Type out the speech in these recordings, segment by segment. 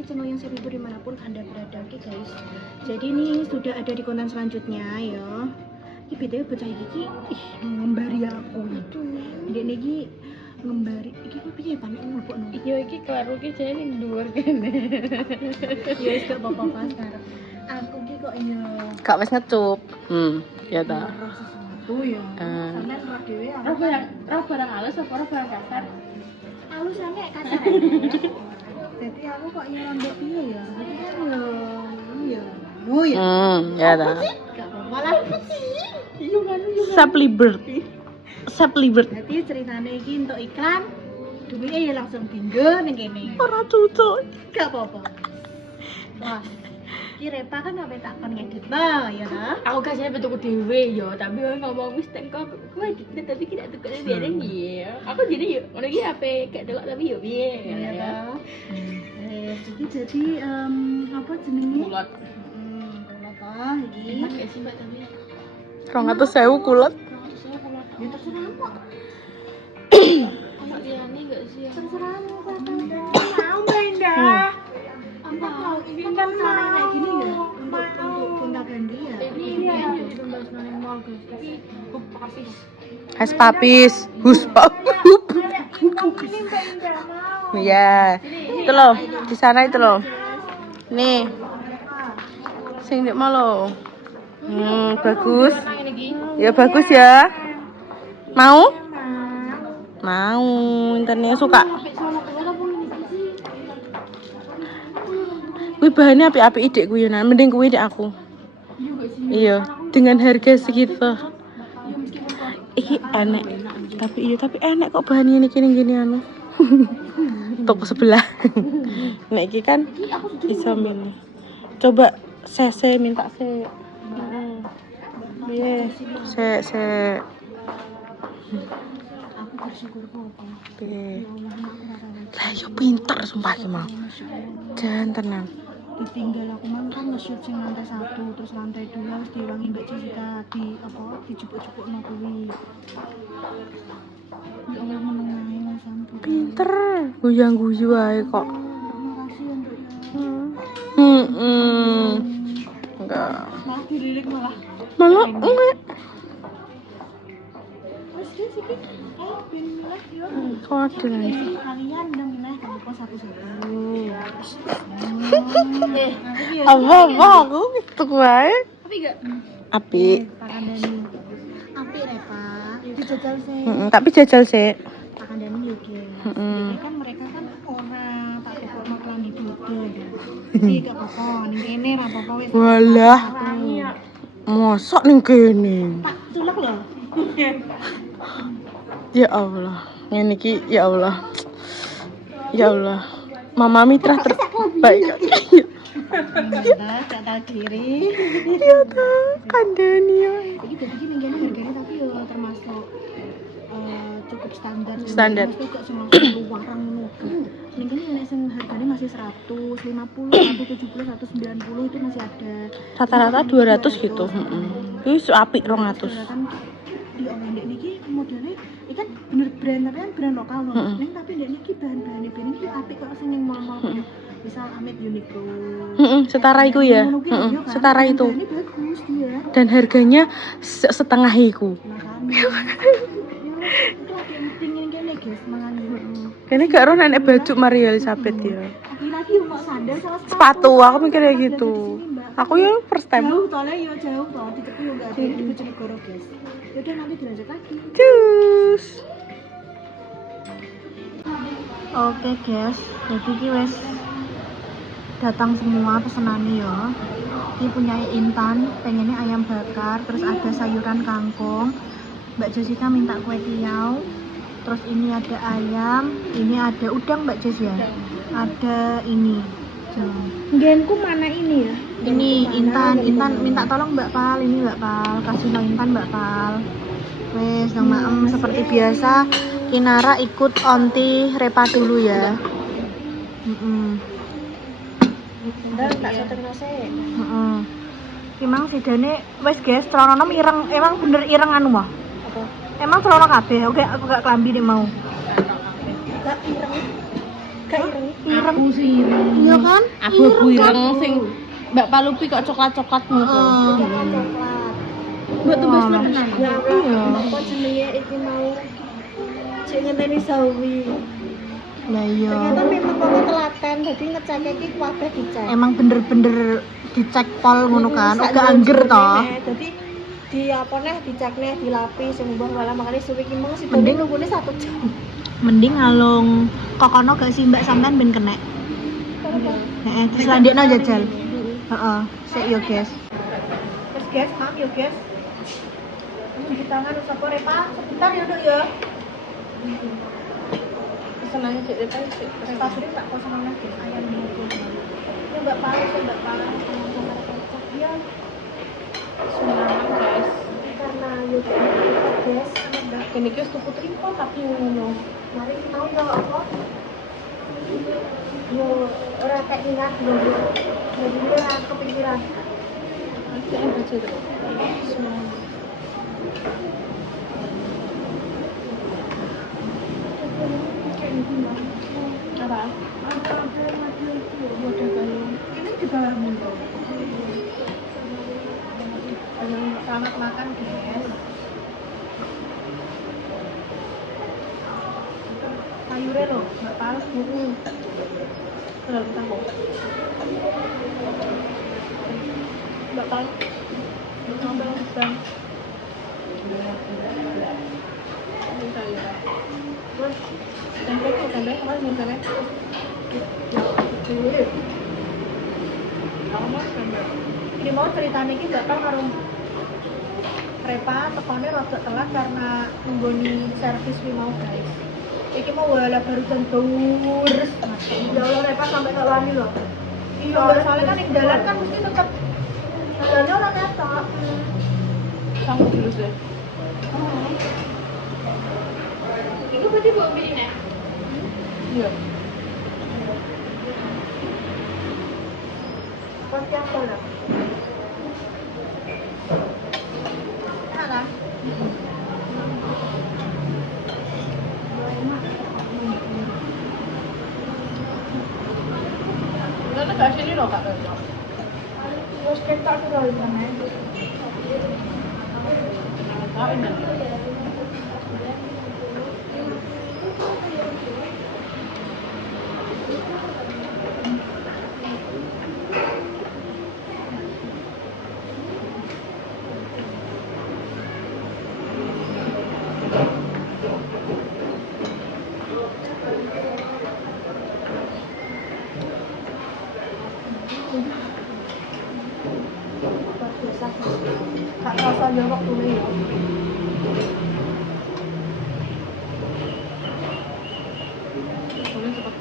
lagi channel yang seribu dimanapun Anda berada. Oke guys, jadi ini sudah ada di konten selanjutnya ya. Ini btw bocah iki ngembari aku itu. Dene iki ngembari iki kok piye panik mlebokno. Iya iki karo iki jane ning dhuwur kene. Ya wis gak apa-apa sekarang. Aku ki kok ya Kak wis ngecup. Ya ta. roh sesuatu ya. Sampeyan roh dhewe Roh barang halus apa roh barang kasar? halus sampe kasar. Jadi aku kok ya rondo piye ya. Iki kan ya. Oh ya. Ya ta. Gak apa-apa lah. Sap libert. Jadi ceritanya ini untuk iklan, duitnya ya langsung tinggal nih gini. Ora cocok. Gak apa-apa. Wah, ini Repa kan sampai tak kon ngedit nah, ya lah. Aku kasihnya bentuk dhewe yo, tapi ngomong wis tengko kowe edit tapi tidak tukar bareng ya. Aku jadi yo ngono iki ape gak delok tapi yo piye ya. Jadi apa jenenge? Kulot. Apa iki? Gak sih Mbak tapi 200.000 kulot. Ya terserah kok. Liyane enggak sih? Terserah kok. Mau Brenda. Apa mau ini kan cara kayak gini ya? Untuk gonta ganti ya. Ini kan jadi pembahas nang mall guys. Tapi papis. Es papis, ya, itu loh, di sana itu loh. Nih, sing di malo. Bagus. Ya bagus ya. Mau? Mau, internetnya suka. Wih bahannya api-api idek gue ya, mending gue idek aku. Iya, dengan harga segitu. Iki enak, tapi enak kok bahannya ini gini anu. Toko sebelah. Nah iki kan bisa milih. Coba saya minta se. Iya, se. Aku bersyukur kok. Piye? Lah yo pinter sumpah ki mau. Jangan tenang. Ditinggal aku mang kan nge-shoot sing lantai 1 terus lantai 2 harus diwangi Mbak Jessica dijupuk-jupukno kuwi. Ya Allah menengahi Mas Sampi. Pinter, guyang-guyu ae kok. Makasih untuk Enggak. malah dilirik malah. Malah enggak. Wes iki ben milih yo. Kok ada nih? Kalian udah milih kalau satu-satu. Apa aku gitu wae. Tapi enggak Api. Pak Kandani. Api Repa. Dijajal sih. Tapi jajal sih. Pak Kandani yo Ini kan mereka kan orang tak pokok mau kelambi bodo ya. Jadi gak apa-apa, ning kene ra apa-apa wis. Walah. Mosok ning kene. Tak culek lho. Ya Allah. Ngene iki ya Allah. Ya Allah. Mama Mitra terbaik. Nah, gak tahu diri. Ya ta, kandani ya. Iki dadi iki ning kene hargane tapi yo termasuk cukup standar. Standar. Itu gak cuma warang ngono. Ning kene nek sing hargane masih 150, 170, 190 itu masih ada. Rata-rata 200 gitu. Wis apik 200. Kan di online dek niki modelnya ini kan bener brand tapi kan brand lokal loh. Ning tapi dek niki bahan-bahan iki apik kok sing ning mall-mall. Misal Amit Uniqlo. Setara iku ya. Setara itu. Ini bagus dia. Dan harganya setengah iku. Makanya. Itu lagi penting ini kene guys, mangane. Kene gak ro nenek baju Maria Elizabeth ya. Lagi mau sandal sama Sepatu, aku mikirnya gitu. Aku ya first time. Jauh toh ya jauh toh, di tepi yo enggak ada di Bojonegoro guys. Yaudah nanti dilanjut lagi. Cus. Oke guys, jadi iki wes datang semua pesenannya ya. Ini punya Intan, pengennya ayam bakar, terus ada sayuran kangkung. Mbak Jessica minta kue tiaw. Terus ini ada ayam, ini ada udang Mbak Jess ya. Ada ini. genku mana ini ya? Ini Intan minta tolong Mbak Pal, ini Mbak Pal, kasih no Intan Mbak Pal. Wes, nang maem seperti biasa Kinara ikut onti Repa dulu ya. Tak sotekno sik. Emang sidane wes guys, celana ireng, emang bener ireng anu mah. Apa? Emang celana kabeh, oke aku gak kelambi nih mau. Gak ireng. Ireng. Aku sih Iya kan? abu-abu Ireng kan? ireng sing Mbak Palupi kok coklat-coklat ngono. Heeh. Mbak tuh Wah, tenan. iya. Apa jenenge iki mau cek ngenteni sawi. Lah iya. Ternyata memang kok telaten, jadi ngecek iki kabeh dicek. Emang bener-bener dicek pol ngono kan, Sak uga angger jero-jerone toh. nih, Jadi di apa nih dicek nih dilapis yang mbah malah makane suwi ki mung si Mending- nunggunya 1 jam. Mending ngalung kokono gak sih Mbak sampean ben kenek. Heeh, terus landekno jajal. Heeh, sik yo guys. Terus guys, maaf ya guys. Cuci tangan usah repa, sebentar ya Dok ya. Pesenannya cek depan sih. Repa suri tak kok sama lagi ayam itu. Ya Mbak Palu, Mbak Palu sama kamar kecap ya. Semangat guys. Karena YouTube guys, Kene iki wis tuku tripod tapi ngono. mari mau yo apa? Yo ora kayak ingat dulu. Jadi dia kepikiran. Nanti yang baca tuh. Semangat. Apa? Wadah galung. Ini juga muncul. Selamat makan guys. Sayurnya loh, Mbak Pals. Kalau kita mau. Mbak Tan. Ngambil bang. Minta ya. Terus tempe kemarin mau tempe. Lama tempe. Ini mau ceritanya ini Mbak Pals karo Repa tekone rada telat karena nunggoni servis wi mau guys. Iki mau wala baru tentur. Ya Allah Repa sampai tak lali loh. Iya, soalnya kan yang jalan kan mesti tetap jalannya orang ketok. Sanggup dulu deh. Itu berarti buat beli nih. Iya. Pasti apa lah? Enak kan? Karena gak sini loh kak. Terus kita tuh dari mana? Tahu ini. Luar biasa. Gak kerasa aja waktu ini ya. Soalnya cepat.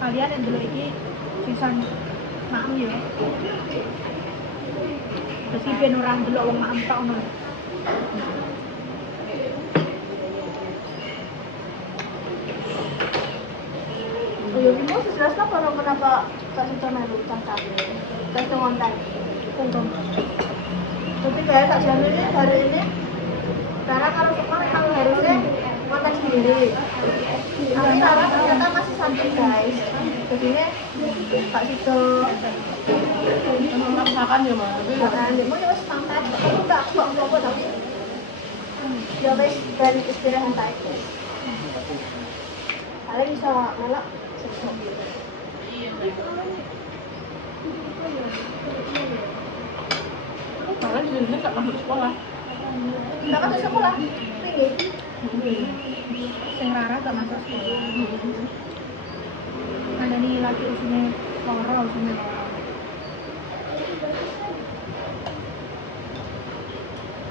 Kalian yang dulu ini sisan maem ya. Terus ben orang dulu wong maem tok ngono. Oh ya, ini jelas kan kalau kenapa tak suka melu cangkap. Tes ngonten. Untung. Tapi kayak tak jamin ini hari ini karena kalau kemarin kamu harusnya kontak sendiri. Tapi Rara ternyata masih sakit guys. Jadinya Pak Sito Makan ya mah, tapi mau ya wis santai. Aku tak kok apa tapi ya wis dan istirahat aja. Kalian bisa melak malah di sini gak masuk sekolah. Enggak masuk sekolah. Tinggi. Sing Rara gak masuk sekolah. Ada nih laki usianya loro, usianya loro.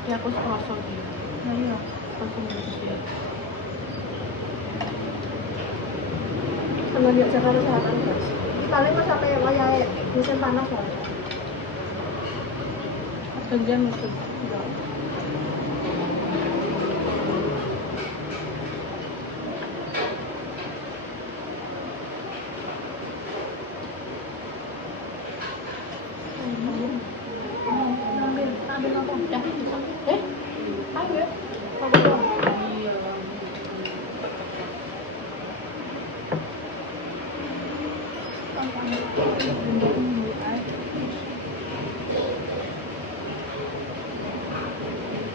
Ya aku sekolah soal Nah iya. langsung gitu sih. Sama dia Jakarta Selatan guys. Paling pas sampai wayah musim panas loh. Gantian maksud. Ambil apa? Ya, bisa. Ayo. Apa tuh? Iya.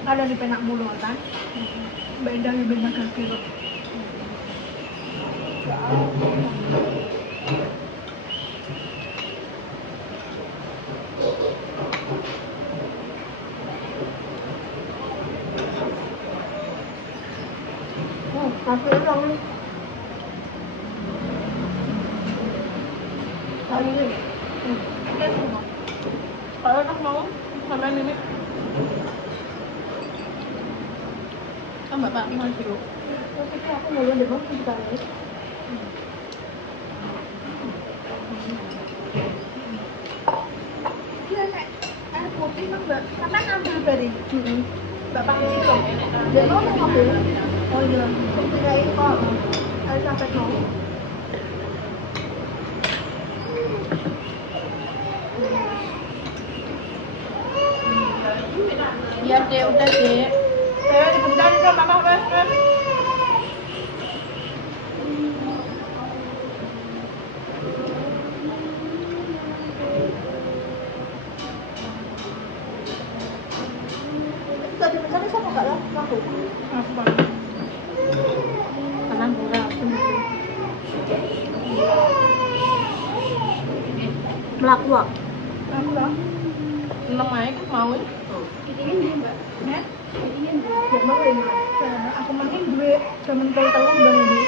Ada di penak mulu kan? Beda di beda kaki lo. Tapi dong nih. Kali ini. Kalau anak mau makan ini. Kan bapak mau dulu. Tapi aku mau lihat deh bang kita ini. Iya nek air putih bang mbak. Karena ngambil dari. Bapak ini loh. Dia mau ngambil. Oh iya. Ketika itu kok air sampai mau. Biar deh udah deh. Saya dibentar itu mama mas. Bisa dibentar sama enggak lah? Aku. Apa? Karena murah. Melaku ah. Aku lah. 6 aja kan mau. Ingin dia mbak. Ya? Ingin dia. Ya mau ini. Aku makin duit. Jaman kau tahu mbak ini.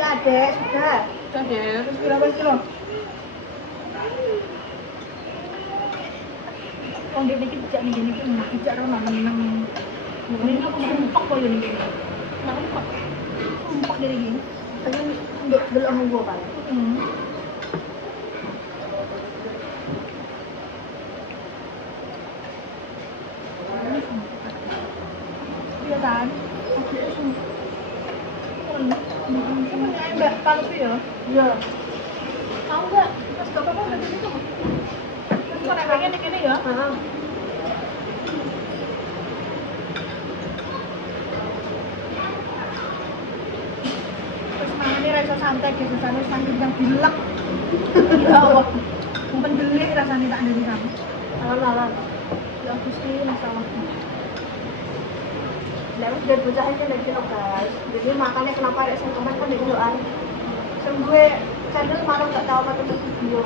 Ya dek, sudah. Udah deh. Terus berapa kilo? Kalau dia bikin bijak nih gini pun bijak rono menang. Ini aku sumpah kok ini. Kenapa? Sumpah dari gini. Pengen belok sama gua kan. Iya kan? Aku sumpah. Mbak, kalau sih ya? Iya. Tahu nggak? Mas gak apa-apa udah gitu. Terus kalau pengen di sini ya? Terus mana nih rasa santai gitu, sana sambil yang bilek. Ya Allah. Mungkin beli rasanya tak ada di sana. Alam. Ya aku sih masalahnya. Lalu udah bocah aja dari kilo guys. Jadi makanya kenapa ada sentimen kan dari doan. Gue channel malah nggak tahu apa tuh video.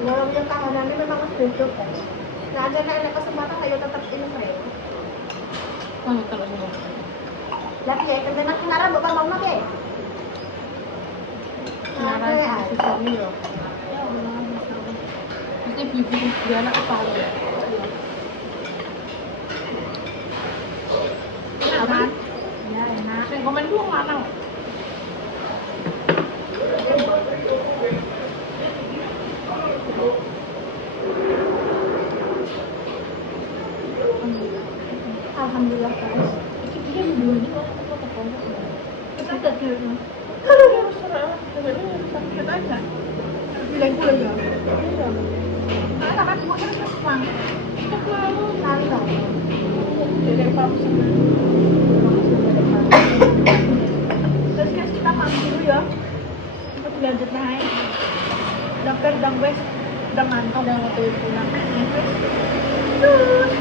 Kalau punya kahanannya memang harus beda guys. Nah aja ada kesempatan ayo tetap ini friend. Kamu terus dulu. Lagi ya kerjaan kenara bapak mau nak ya. Nara sisanya ya. Mesti beli dia anak kepala ya. Aman. Ya enak. Yang komen dulu mana? Alhamdulillah guys. Dia dua ini kok telepon. Kita udah dulu. Sakit aja. Bilang pula ya. Karena kan semua kan selang. Kali dong. Dari papa Terus guys kita pamit dulu ya. Untuk lanjut naik. Dokter dan wes udah ngantuk. udah waktu pulang. Terus.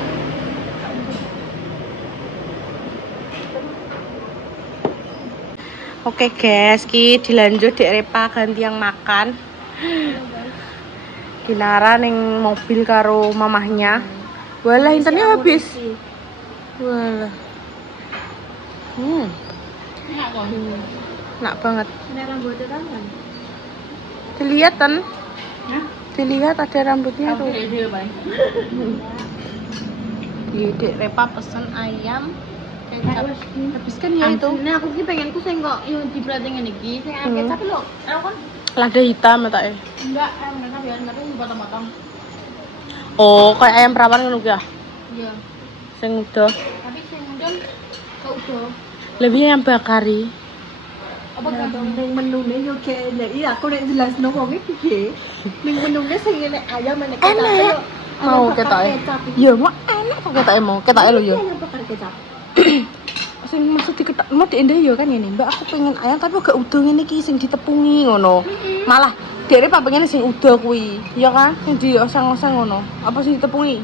Oke guys, ki dilanjut di Repa ganti yang makan. Kinara neng mobil karo mamahnya. Walah internetnya habis. Walah. Enak banget. Ini rambutnya kan? Dilihat kan? Dilihat ada rambutnya tuh. Di Repa pesen ayam kecap. Habis kan ya itu. Nah aku sih pengen ku sing kok yang diperhatiin iki sing ayam kecap lho. Aku kan Lada hitam ya tak ya? enggak ayam kecap ya, tapi potong-potong. Oh, kayak ayam perawan ngono ya? Iya. Sing udah. Tapi sing mungkin kok udah Lebih yang bakari. apa kan ning menune yo kene iya aku nek jelasno wong iki piye. Ning menune sing ngene ayam nek Enak. Mau ketoke. Ya mau enak kok ketoke mau. Ketoke lho ya. Ayam bakar kecap. sing maksud diketakno dek ndek yo kan ngene mbak aku pengen ayam tapi gak udah ngene iki sing ditepungi ngono malah dere pak pengen sing udah kuwi ya kan sing dioseng-oseng ngono apa sing ditepungi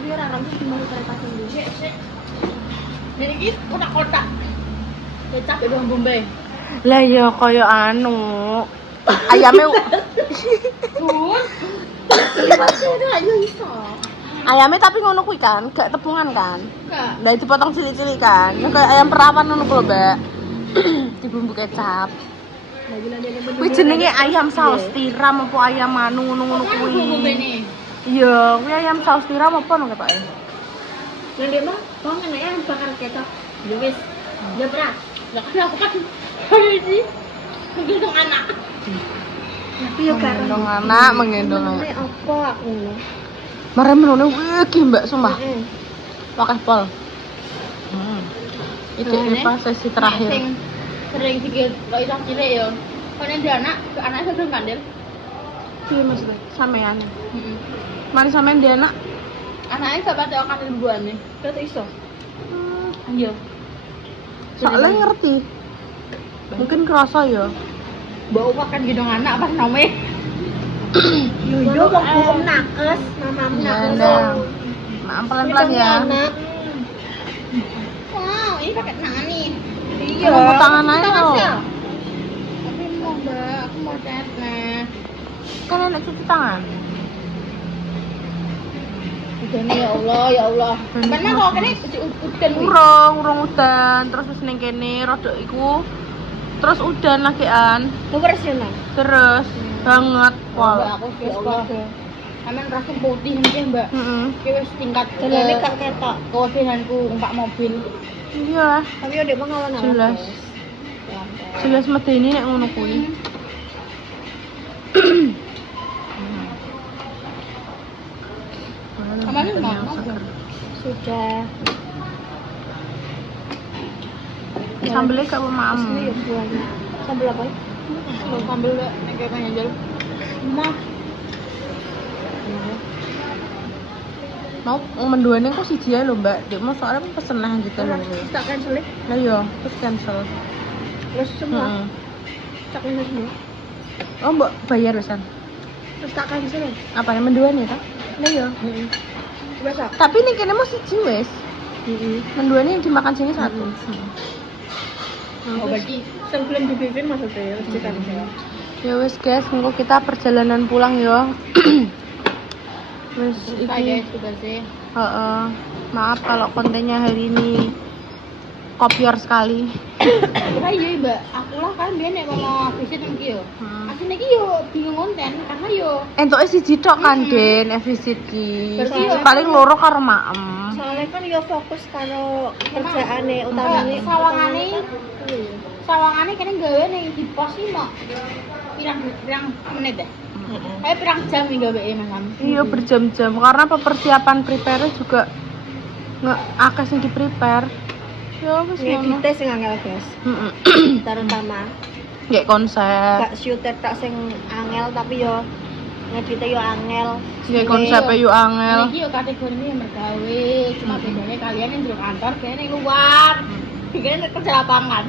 Biar orang tuh cuma kereta sendiri. Jadi ini kotak-kotak. Kecap ya bawang bombay. lah ya kaya anu ayamnya ayamnya tapi ngono kuwi kan gak tepungan kan Enggak. lah dipotong cilik-cilik kan ya kayak ayam perawan ngono kuwi lho mbak dibumbu kecap kuwi jenenge ayam saus tiram apa ayam anu ngono-ngono kuwi iya kuwi ayam saus tiram apa ngono ketoke Yang dia mah, kok enaknya bakar kecap. Ya wis. Ya berat. Lah kan aku kan hari ini menggendong anak. Tapi yo karo. menggendong anak menggendong anak Apa aku ngono? marem menune iki mbak sumpah pakai pol iki pas sesi terakhir Sering dikit kok iso cilik yo. Kan dia anaknya sedang kandel. iya maksudnya sampean mari sampean dia anak Anaknya gak pada kandel duluan nih. Kata iso. Iya. soalnya ngerti mungkin kerasa ya Bau makan gendong anak pas nome. Yo wong hukum nakes, mamamu nakes. maaf pelan-pelan ya Wow, ini pakai tangan nih. Tepuk tangan aja loh. Tapi mau mbak, aku mau teteh. kan enak cuci tangan Udah nih ya Allah. Mana kok kene udan wi. urung udan terus wis ning kene rada iku terus udan lagian Beres ya nang. terus banget pol Mbak aku ya Allah. Aman rasa putih nih mbak. heeh Ki wis tingkat dalane gak ketok. Kewedenanku numpak mobil. iya Tapi yo ndek pengawan jelas jelas medeni nek ngono kuwi Aman sudah. sambelnya gak pemaam Asli ya buahnya. Sambel apa? Sambel nek kayak panjang. Mah. mau menduane kok siji ae lho mbak dek mau soalnya pesen lah gitu lho Tak cancel ya. lah iya terus cancel Terus semua. heeh Tak cancel semua. oh mbak bayar wisan Terus tak cancel. apa yang menduan ya tak Lah yo. Biasa. tapi ini kene mau siji wes menduannya yang dimakan sini satu Oh, berarti sebelum dibikin maksudnya ya, harus cancel. ya wes guys monggo kita perjalanan pulang ya wes iki sudah sih. maaf kalau kontennya hari ini kopior sekali Kira iya mbak, aku lah kan dia nek mau visit iki yo. Asline iki yo bingung konten karena yo entuke siji tok kan Den visit ki Berarti ya- paling loro karo maem soalnya kan yo fokus karo kerjaane utamane sawangane kene gawe ning di pos iki mok pirang menit deh. Kayak pirang jam nih gawe Mas Sam. iya berjam-jam karena persiapan prepare juga nggak akeh sing di prepare ya wis ngono Ngedite sing angel, guys. heeh Terutama nggak konsep gak shoot tak sing angel tapi yo ngedite yo angel. nggak konsep yuk angel Iki yo kategorine yang mergawe, cuma bedanya kalian yang di kantor, kalian yang luar. Kalian kerja lapangan.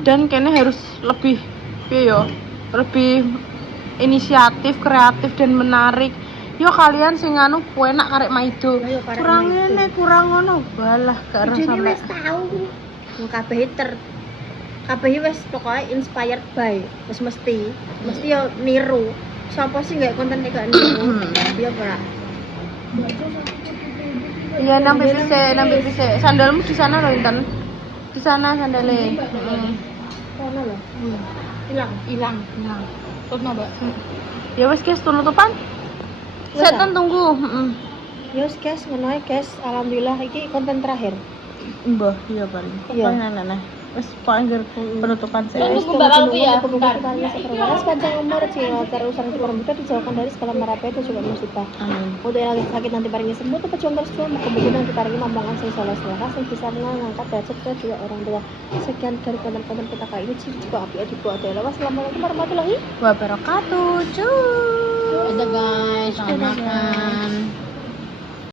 dan kayaknya harus lebih piye yo lebih inisiatif kreatif dan menarik yo kalian sing anu enak karek maido Ayo, karek kurang maido. ngene kurang ngono balah gak ora Jadi sampe wis tahu. Kabeh wis pokoknya inspired by wis mesti yo niru. Sapa sih gak konten gak niru? Dia ora. iya nampi bisa sandalmu di sana loh Intan di sana sandalnya Kono lho. Hilang. Terus Mbak. ya wes guys tutupan Wes, setan tunggu Yos guys, ngono ae guys. Alhamdulillah iki konten terakhir. mbah iya paling Iya. nah wes panggil penutupan saya Tunggu Mbak ya. Sepanjang umur jiwa terusan dipermudah dijauhkan dari segala marape dan juga musibah. amin Untuk yang lagi sakit nanti paringi sembuh, tempat juang bersyukur, kemudian diparingi mampangan sing soleh sing bisa mengangkat derajat ke juga orang tua. Sekian dari konten-konten kita kali ini, juga api dibuat adalah wassalamualaikum warahmatullahi wabarakatuh cuy wabarakatuh. selamat makan